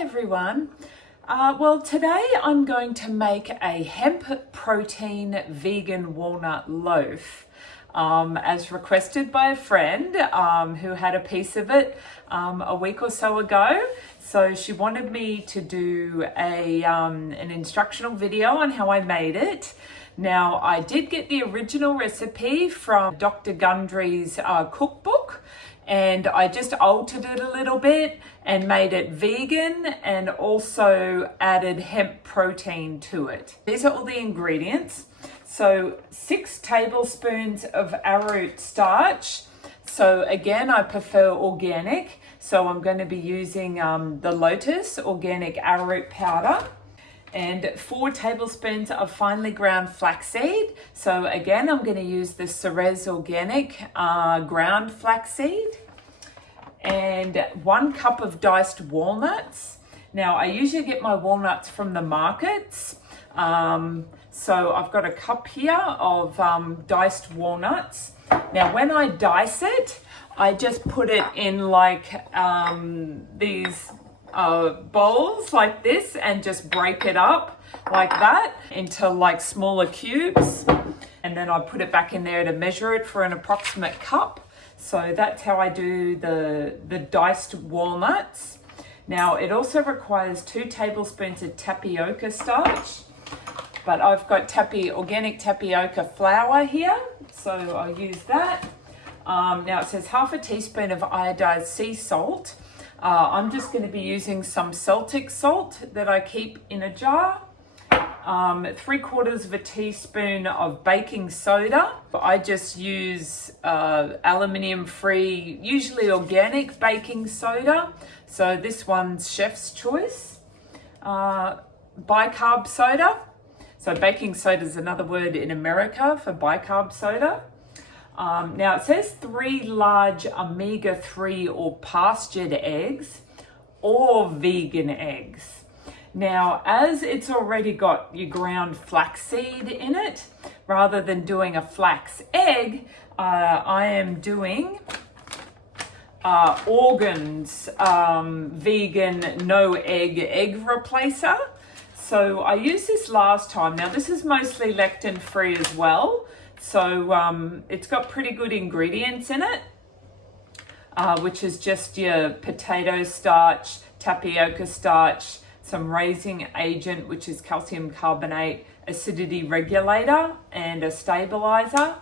everyone. Well, today I'm going to make a hemp protein vegan walnut loaf as requested by a friend who had a piece of it a week or so ago. So she wanted me to do an instructional video on how I made it. Now, I did get the original recipe from Dr. Gundry's cookbook, and I just altered it a little bit and made it vegan and also added hemp protein to it. These are all the ingredients. So 6 tablespoons of arrowroot starch. So again, I prefer organic. So I'm going to be using the Lotus organic arrowroot powder. And 4 tablespoons of finely ground flaxseed. So again, I'm going to use the Ceres organic ground flaxseed. And 1 cup of diced walnuts. Now, I usually get my walnuts from the markets. So I've got a cup here of diced walnuts. Now, when I dice it, I just put it in like these bowls like this and just break it up like that into like smaller cubes, and then I put it back in there to measure it for an approximate cup. So that's how I do the diced walnuts. Now it also requires 2 tablespoons of tapioca starch, but I've got organic tapioca flour here, so I'll use that. Now it says half a teaspoon of iodized sea salt. I'm just going to be using some Celtic salt that I keep in a jar. 3/4 of a teaspoon of baking soda. I just use aluminium free, usually organic baking soda. So this one's chef's choice. Bicarb soda. So baking soda is another word in America for bicarb soda. Now it says 3 large omega-3 or pastured eggs or vegan eggs. Now, as it's already got your ground flaxseed in it, rather than doing a flax egg, I am doing Organ's vegan no egg replacer. So I used this last time. Now this is mostly lectin free as well. So it's got pretty good ingredients in it, which is just your potato starch, tapioca starch, some raising agent, which is calcium carbonate, acidity regulator, and a stabilizer.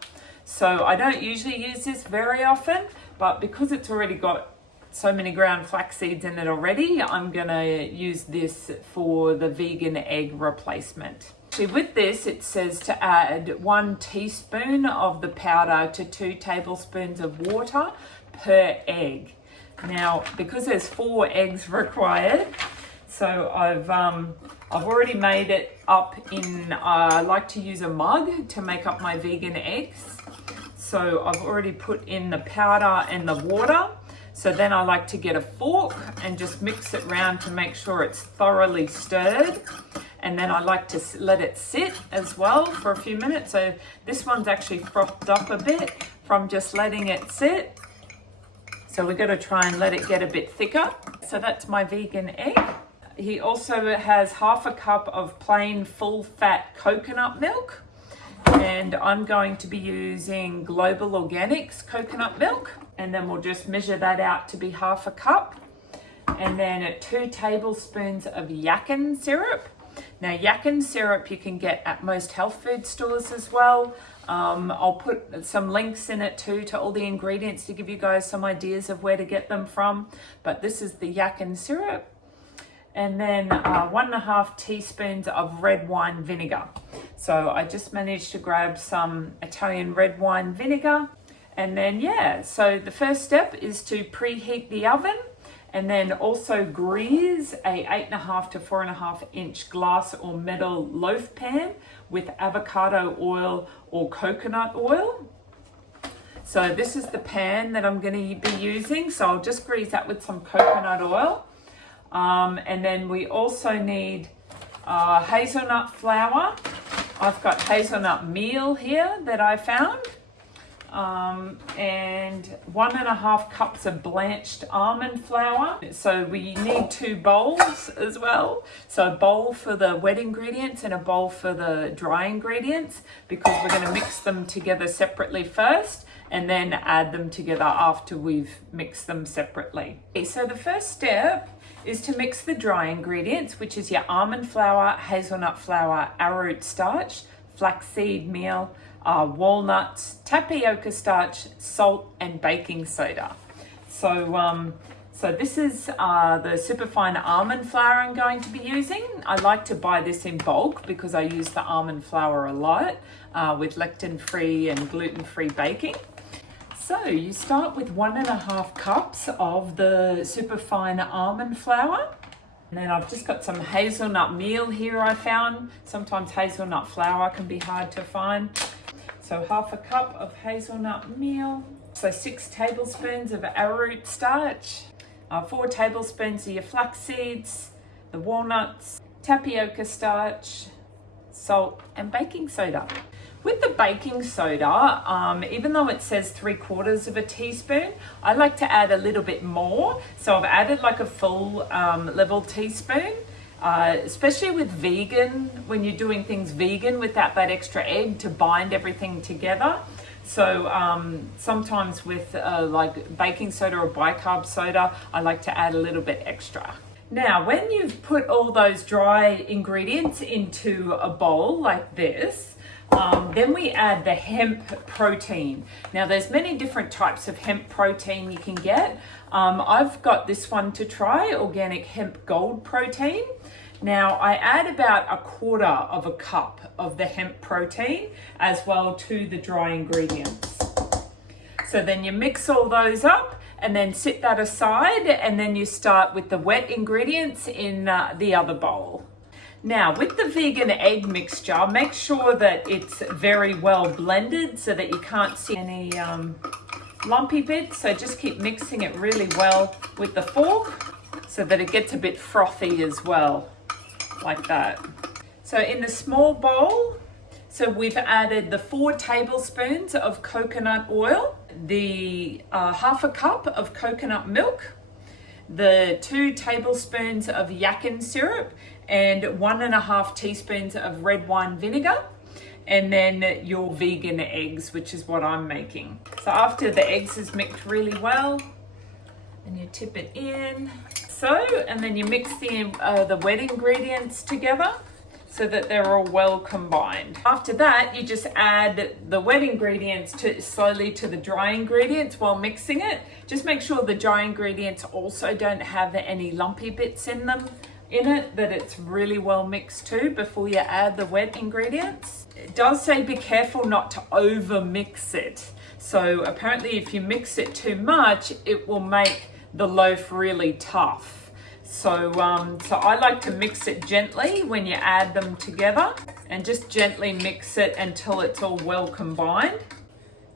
So I don't usually use this very often, but because it's already got so many ground flax seeds in it already, I'm gonna use this for the vegan egg replacement. With this, it says to add 1 teaspoon of the powder to 2 tablespoons of water per egg. Now, because there's 4 eggs required, so I've already made it up in, I like to use a mug to make up my vegan eggs. So I've already put in the powder and the water. So then I like to get a fork and just mix it around to make sure it's thoroughly stirred. And then I like to let it sit as well for a few minutes. So this one's actually frothed up a bit from just letting it sit. So we're going to try and let it get a bit thicker. So that's my vegan egg. He also has half a cup of plain full fat coconut milk. And I'm going to be using Global Organics coconut milk. And then we'll just measure that out to be half a cup. And then 2 tablespoons of yakin syrup. Now, yakin syrup you can get at most health food stores as well. I'll put some links in it too to all the ingredients to give you guys some ideas of where to get them from. But this is the yakin syrup. And then 1.5 teaspoons of red wine vinegar. So I just managed to grab some Italian red wine vinegar. And then, yeah, so the first step is to preheat the oven. And then also grease a 8.5 to 4.5 inch glass or metal loaf pan with avocado oil or coconut oil. So this is the pan that I'm going to be using. So I'll just grease that with some coconut oil. And then we also need hazelnut flour. I've got hazelnut meal here that I found. and 1.5 cups of blanched almond flour. So we need 2 bowls as well. So a bowl for the wet ingredients and a bowl for the dry ingredients, because we're going to mix them together separately first and then add them together after we've mixed them separately. Okay, so the first step is to mix the dry ingredients, which is your almond flour, hazelnut flour, arrowroot starch, flaxseed meal, walnuts, tapioca starch, salt, and baking soda. So this is the superfine almond flour I'm going to be using. I like to buy this in bulk because I use the almond flour a lot with lectin-free and gluten-free baking. So you start with 1.5 cups of the superfine almond flour. And then I've just got some hazelnut meal here I found. Sometimes hazelnut flour can be hard to find. So 1/2 cup of hazelnut meal. So 6 tablespoons of arrowroot starch. 4 tablespoons of your flax seeds, the walnuts, tapioca starch, salt, and baking soda. With the baking soda, even though it says 3/4 teaspoon, I like to add a little bit more. So I've added like a full level teaspoon, especially with vegan, when you're doing things vegan without that extra egg to bind everything together. So sometimes with like baking soda or bicarb soda, I like to add a little bit extra. Now, when you've put all those dry ingredients into a bowl like this, then we add the hemp protein. Now, there's many different types of hemp protein you can get. I've got this one to try, organic hemp gold protein. Now, I add about 1/4 cup of the hemp protein as well to the dry ingredients. So then you mix all those up and then sit that aside, and then you start with the wet ingredients in the other bowl. Now, with the vegan egg mixture, make sure that it's very well blended so that you can't see any lumpy bits. So just keep mixing it really well with the fork so that it gets a bit frothy as well, like that. So in the small bowl, so we've added the 4 tablespoons of coconut oil, the 1/2 cup of coconut milk, the 2 tablespoons of yakin syrup, and 1.5 teaspoons of red wine vinegar, and then your vegan eggs, which is what I'm making. So after the eggs is mixed really well, and you tip it in. So, and then you mix the wet ingredients together so that they're all well combined. After that, you just add the wet ingredients slowly to the dry ingredients while mixing it. Just make sure the dry ingredients also don't have any lumpy bits in it, that it's really well mixed too before you add the wet ingredients. It does say be careful not to over mix it. So apparently if you mix it too much, it will make the loaf really tough. So I like to mix it gently when you add them together, and just gently mix it until it's all well combined.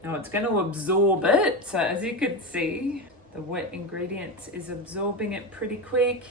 Now it's going to absorb it. So as you can see, the wet ingredients is absorbing it pretty quick,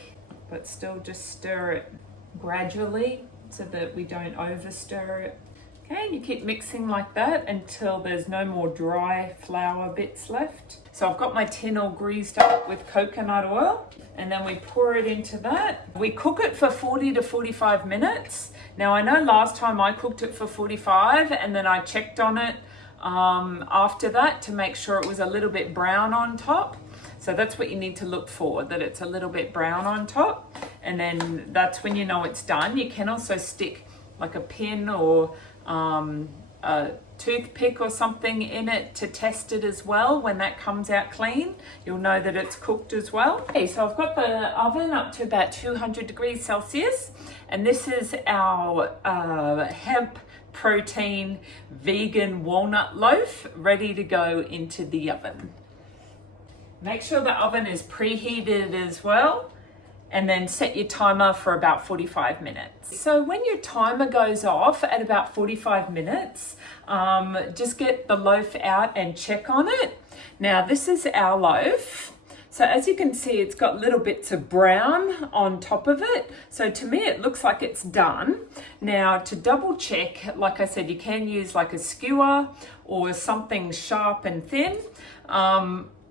but still just stir it gradually so that we don't over stir it. Okay, and you keep mixing like that until there's no more dry flour bits left. So I've got my tin all greased up with coconut oil, and then we pour it into that. We cook it for 40 to 45 minutes. Now I know last time I cooked it for 45, and then I checked on it after that to make sure it was a little bit brown on top. So that's what you need to look for, that it's a little bit brown on top. And then that's when you know it's done. You can also stick like a pin or a toothpick or something in it to test it as well. When that comes out clean, you'll know that it's cooked as well. Okay, so I've got the oven up to about 200 degrees Celsius, and this is our hemp protein vegan walnut loaf ready to go into the oven. Make sure the oven is preheated as well, and then set your timer for about 45 minutes. So when your timer goes off at about 45 minutes, just get the loaf out and check on it. Now this is our loaf. So as you can see, it's got little bits of brown on top of it. So to me, it looks like it's done. Now to double check, like I said, you can use like a skewer or something sharp and thin.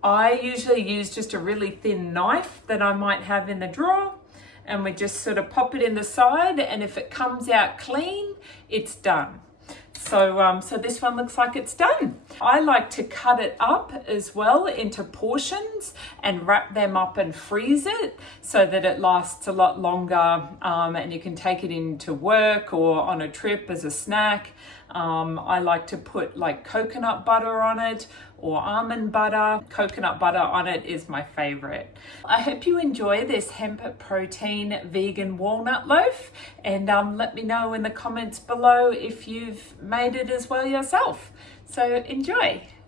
I usually use just a really thin knife that I might have in the drawer, and we just sort of pop it in the side, and if it comes out clean, it's done. So this one looks like it's done. I like to cut it up as well into portions and wrap them up and freeze it so that it lasts a lot longer, and you can take it into work or on a trip as a snack. I like to put like coconut butter on it or almond butter. Coconut butter on it is my favorite. I hope you enjoy this hemp protein vegan walnut loaf, and let me know in the comments below if you've made it as well yourself. So enjoy.